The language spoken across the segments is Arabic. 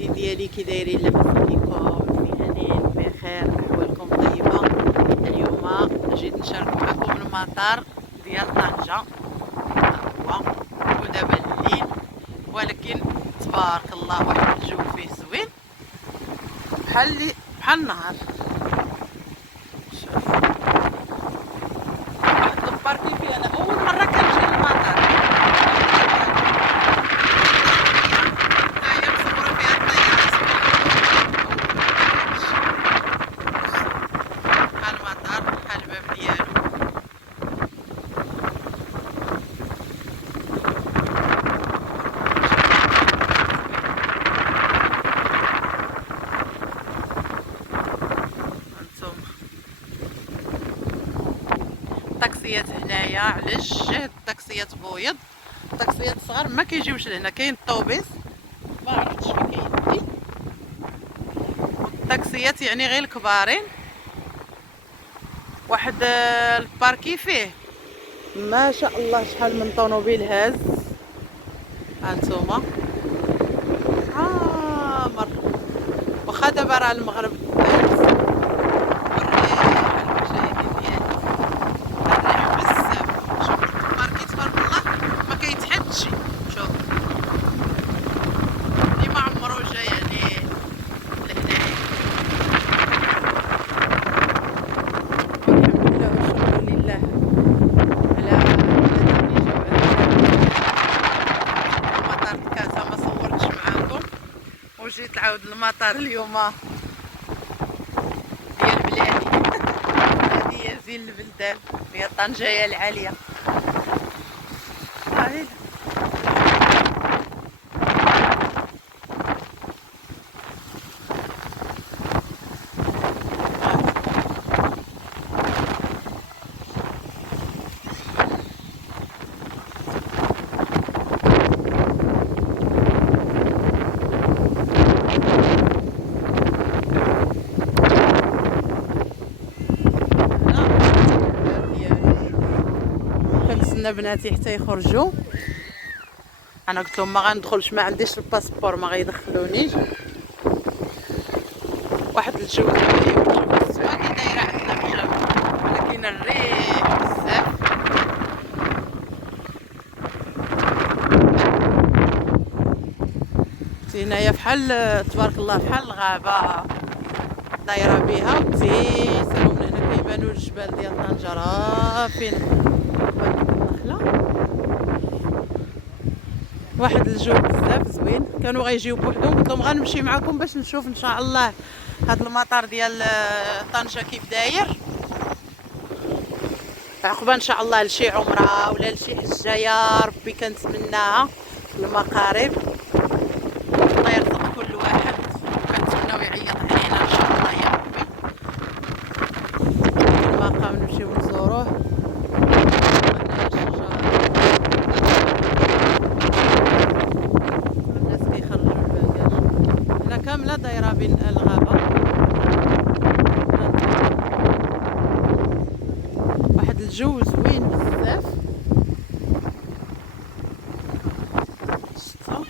المشاهدين ديالي، كي دايرين؟ لاباس عليكم؟ مزيانين بخير؟ احوالكم طيبه؟ اليوم جيت نشارك معكم المطار ديال طنجه. هو ودابا الليل، ولكن تبارك الله واحد الجو فيه زوين بحال النهار. شوف واحد الباركي فيه، انا اول مره كنجي للمطار. هي مصوره فيها الطيارات بحال المطار بحال الباب ديالو. هانتوما الطاكسيات هنايا على الجهد، الطاكسيات بويض، الطاكسيات صغار ما كيجيوش لهنا. كاين الطوبيس ما عرفتش فين كيدي، الطاكسيات يعني غير الكبارين. واحد الباركي فيه ما شاء الله شحال من طوموبيل هاز. هانتوما عامر، واخا دابا راه المغرب دات والريحه المشاهدين ديالي، الريحه بزاف. شوف الباركي تبارك الله ما كيتحدش. شوف اللي ما عمرو جا يعني لهنايا. والحمد لله والشكر لله على الذي جاب المطار كازا. ما صورتش معاكم وجيت عاود المطار اليوم ديال بلادي. هذه هي زين البلدان، هي طنجة يا العالية. هاي كنتسنى بناتي حتى يخرجوا. انا قلت لهم ما غندخلش، ما عنديش الباسبور، ما غيدخلونيش. واحد الجو زوين، السوا كي دايره عندنا في الجو، ولكن الريح بزاف. هنايا بحال تبارك الله بحال الغابه دايره بها، وتيسالوا من هنا كيبانوا الجبال ديال طنجة رافين قبال ديك النخله. واحد الجو بزاف زوين. كانوا غيجيو بوحدهم، قلت لهم غنمشي معكم باش نشوف ان شاء الله هاد المطار ديال طنجة كيف داير، عقبه ان شاء الله لشي عمره ولا لشي حجه يا ربي كنتمناها في المقارب. الله يرزق كل واحد، كنتمناو يعيط علينا ان شاء الله يا ربي. المقام نمشيو نزوروه. الناس كيخرجوا الباكاج هنا كامله دايره بين الغابه. واحد الجو زوين بزاف. شفتوا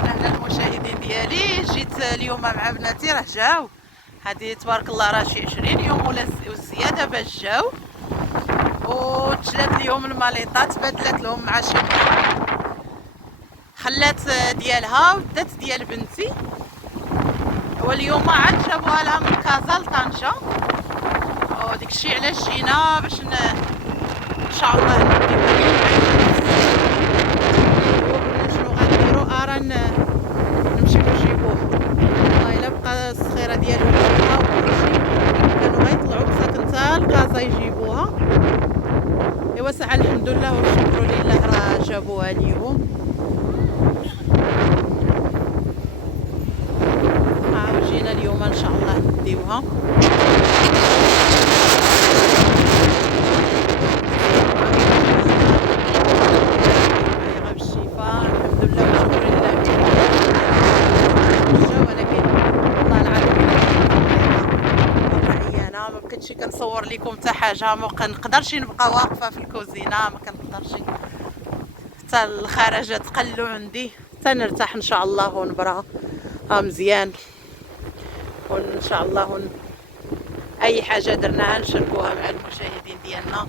اهلا المشاهدين ديالي، جيت اليوم مع بناتي، راه جاو هادي تبارك الله راه شي 20 يوم ولا زياده باش جاو، وتجلات ليهم الماليطات، بدلت لهم مع شي خلات ديالها ودات ديال بنتي. واليوم عاد جابوها لها من كازا لطنجة، وديك الشيء علاش جينا باش ان شاء الله شنو غنديرو. نمشيو نجيبوه. والله الا بقى الصخيره ديالو كانوا غيطلعوا مساكن حتى لكازا يجيبوها. ايوا ساعه الحمد لله والشكر لله راه جابوها اليوم. جينا اليوم ان شاء الله نديوها. غير بالشفاء الحمد لله والشكر لله. ولكن والله العظيم انا ما بقيتش كنصور لكم حتى حاجه، ما كنقدرش نبقى واقفه في الكوزينه، ما كنقدرش حتى الخرجات قلوا عندي حتى نرتاح ان شاء الله ونبرا مزيان. وان شاء الله اي حاجه درناها نشاركوها مع المشاهدين ديالنا.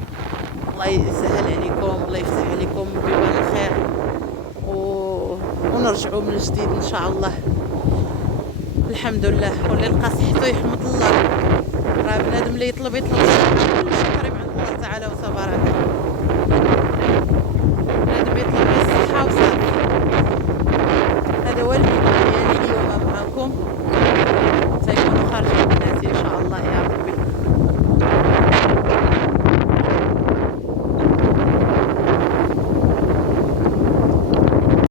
الله يسهل عليكم، الله يفتح عليكم بيبان الخير ونرجعوا من جديد ان شاء الله. الحمد لله، واللي لقى صحته يحمد الله. راه بنادم اللي يطلب كل